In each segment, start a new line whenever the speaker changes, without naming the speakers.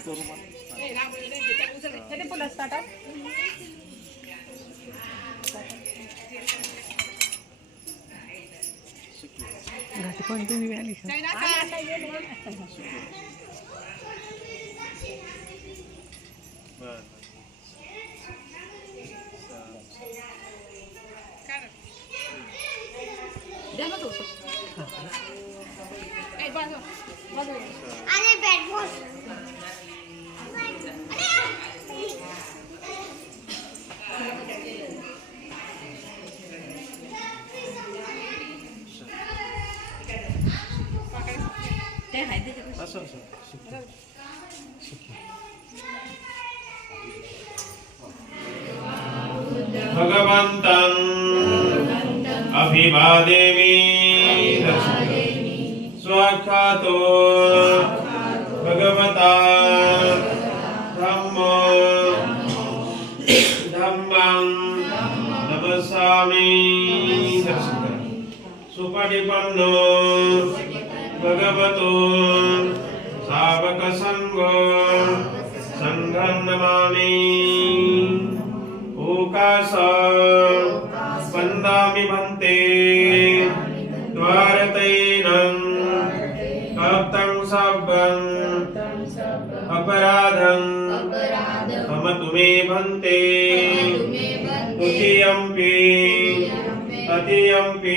itu rumah. Jadi pulas
tata. Gak sih, kok
itu.
अरे bat ball
असं असं भगवन्तं अभिवादेमि स्वाख्यातो भगवता धम्मो धम्मं नमस्सामि। सुपटिपन्नो भगवतो सावकसङ्गो सङ्घं नमामि। ओकास वन्दामि भन्ते सब्बम् अपराधं ममतु मे भन्ते। तुतीयम्पि ततीयम्पि।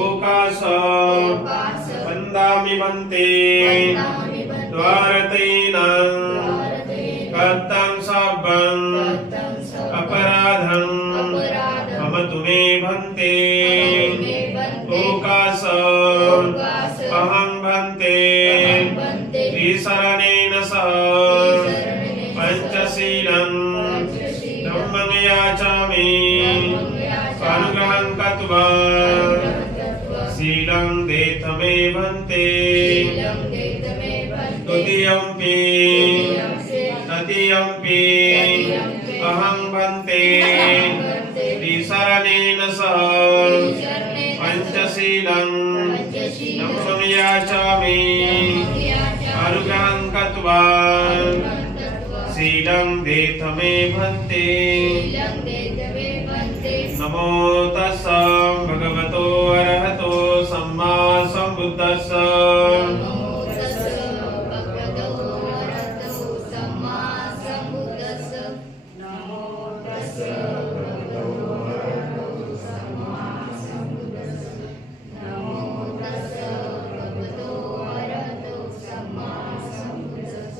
ओकास वन्दामि भन्ते। द्वारतैनं। कर्तं सब्बम् अपराधं ममतु मे भन्ते। ओकास अहं धम्मं याचामि। अनुग्रहं शीलं देथ मे भन्ते तुतीयम्पि ततीयम्पि अहं भन्ते त्रिशरणेन सह पञ्चशीलं। धम्मं याचामि। अनुग्रहं कृत्वा शीलं देथ मे भन्ते नमो तस्स भगवतो अरहतो सम्मा सम्बुद्धस्स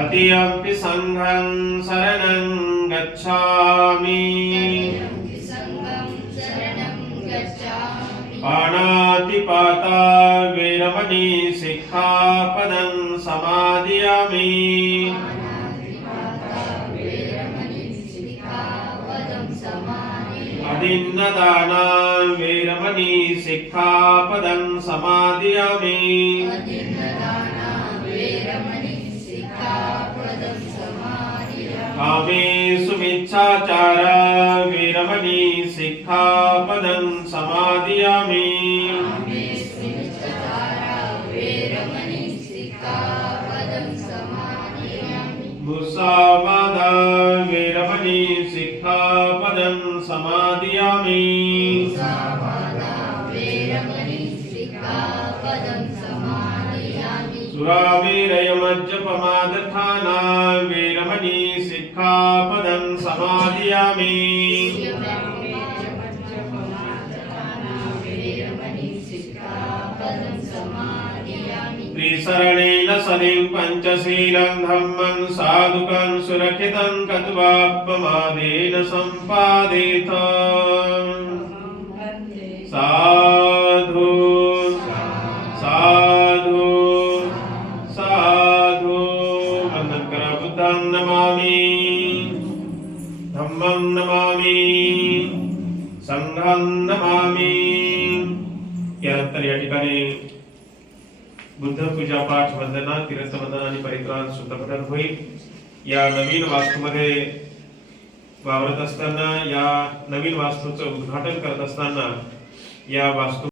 तृतीयम्पि सङ्घं शरणं गच्छामि। पाणातिपाता वेरमणि सिक्खापदं समादयामि। अदिन्नदाना वेरमणि सिक्खापदं समादयामि। कामेषु मिच्छाचार वीरमणि सिक्खापदं समादयामि। मुसावाद वीरमणि सिक्खापदं समादयामि। सुरावीरयमज्जपमादठाना वीरमणि सिक्खापदं समादयामि त्रिसरणेन सनिं पञ्चशीलं धम्मं साधुकं सुरक्षितं कत्वापमादेन सम्पादित साधु साधु साधु। करा नमामि। धम्मं नमामि। संघं नमामि। यानंतर या ठिकाणी बुद्ध पूजा पाठ वंदना तीर्थवंदना आणि परित्राण सुतपठन होईल. या नवीन वास्तूमध्ये वावरत असताना या नवीन वास्तूचं उद्घाटन करत असताना या वास्तू